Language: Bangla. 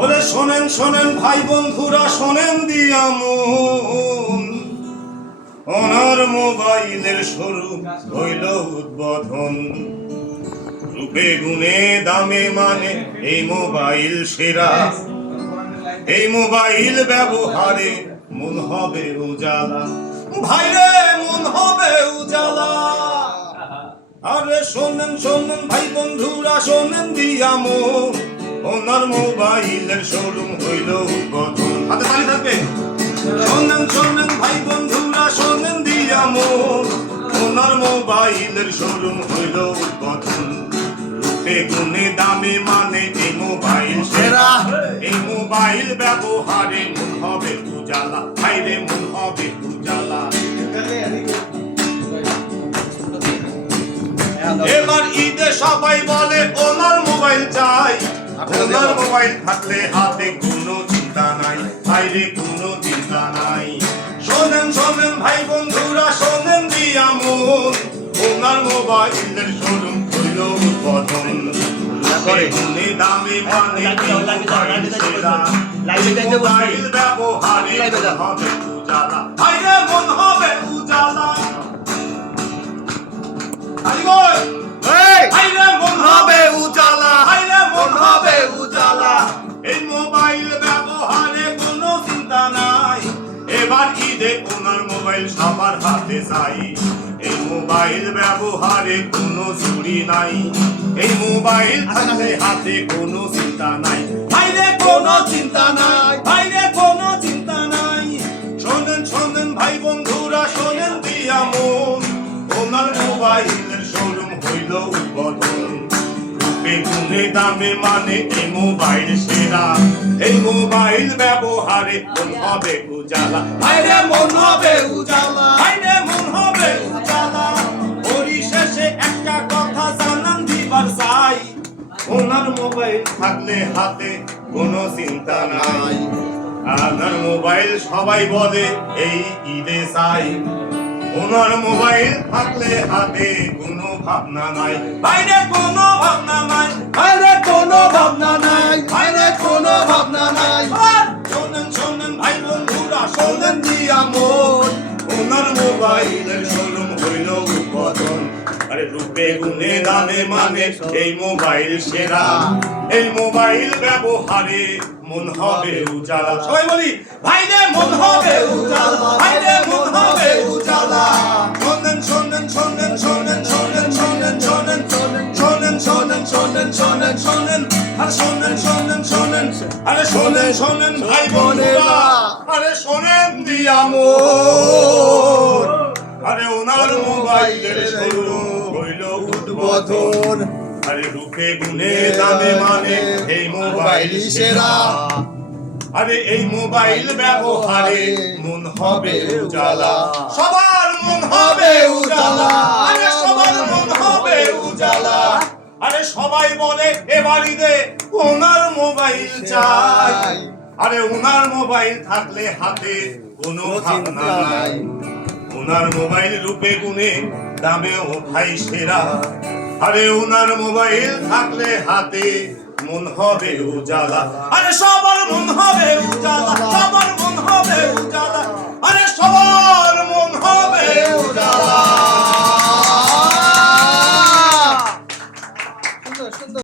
ওরে শোনেন শোনেন ভাই বন্ধুরা শোনেন দিয়া মন ওনার মোবাইলের শুরু হইল উদ্বোধন রূপে গুণে দামে মানে এই মোবাইল সেরা এই মোবাইল ব্যবহারে মন হবে উজালা ভাইরে মন হবে উজালা আরে শোনেন শোনেন ভাই বন্ধুরা শোনেন দিয়া মন ওনার মোবাইলের শোরুম হইল উদ্বোধন হাতে তালি থাকবে শোনেন শোনেন ভাই বন্ধুরা শোনেন দিয়া মন ওনার মোবাইলের শোরুম হইল উদ্বোধন রূপে গুণে দামে মানে এই মোবাইল সেরা এই মোবাইল ব্যবহারে মন হবে উজালা ভাইরে মন হবে উজালা এবার ঈদে সবাই বলে ওনার মোবাইল চাই ওনার মোবাইল থাকলে হাতে কোনো চিন্তা নাই বাইরে কোনো চিন্তা নাই শোনেন শোনেন ভাই বন্ধুরা শোনেন দিয়া মন ওনার মোবাইলের শোরুম হইল উদ্বোধন গুণে দামে মানে মোবাইল ব্যবহারে হবে উজালা বাইরে মন হবে উজালা এই মোবাইল ব্যবহারে কোনো চিন্তা নাই এবার ঈদে ওনার মোবাইল সবার হাতে চাই এই মোবাইল ব্যবহারে কোনো চুরি নাই এই মোবাইল থাকলে হাতে কোনো চিন্তা নাই ভাইরে কোনো চিন্তা নাই ভাইরে কোনো চিন্তা নাই শোনেন শোনেন ভাই বন্ধুরা শোনেন দিয়া মন ওনার মোবাইলের শোরুম হইল উদ্বোধন রূপে গুণে দামে মানে এই মোবাইল সেরা এই মোবাইল ব্যবহারে মন হবে উজালা ভাইরে মন হবে উজালা ভাইরে মন হবে উজালা পরিশেষে একটা কথা জানান দিবার চাই ওনার মোবাইল থাকলে হাতে কোনো চিন্তা নাই আপনার মোবাইল সবাই বলে এই ঈদে চাই ওনার মোবাইল থাকলে হাতে কোনো ভাবনা নাই বাইরে কোনো ভাবনা নাই বাইরে কোনো ভাবনা নাই বাইরে কোনো ভাবনা নাই শোনেন শোনেন ভাই বন্ধুরা শোনেন দিয়া মন ওনার মোবাইলের শোরুম হইল উদ্বোধন আরে রূপে গুণে দামে মানে এই মোবাইল সেরা এই মোবাইল ব্যবহারে মন হবে উজালা সবাই বলি ভাইরে মন হবে উজালা ভাইরে মন হবে উজালা শোনেন শোনেন শোনেন শোনেন শোনেন শোনেন শোনেন শোনেন শোনেন শোনেন শোনেন শোনেন আর শোনেন শোনেন শোনেন আরে শোনেন শোনেন ভাই বোনেরা আরে শোনেন দিয়া মন আরে ওনার মোবাইলের শোরুম হইল উদ্বোধন আরে রূপে গুণে দামে মানে এই মোবাইল সেরা আরে এই মোবাইল ব্যবহারে মন হবে উজালা সবার মন হবে উজালা আরে সবার মন হবে উজালা আরে সবাই বলে এবার ঈদে ওনার মোবাইল চাই আরে ওনার মোবাইল থাকলে হাতে কোনো ভাবনা নাই ওনার মোবাইল রূপে গুণে দামেও ভাই সেরা আরে ওনার মোবাইল থাকলে হাতে মন হবে উজালা আরে সবার মন হবে উজালা সবার মন হবে উজালা আরে সবার মন হবে উজালা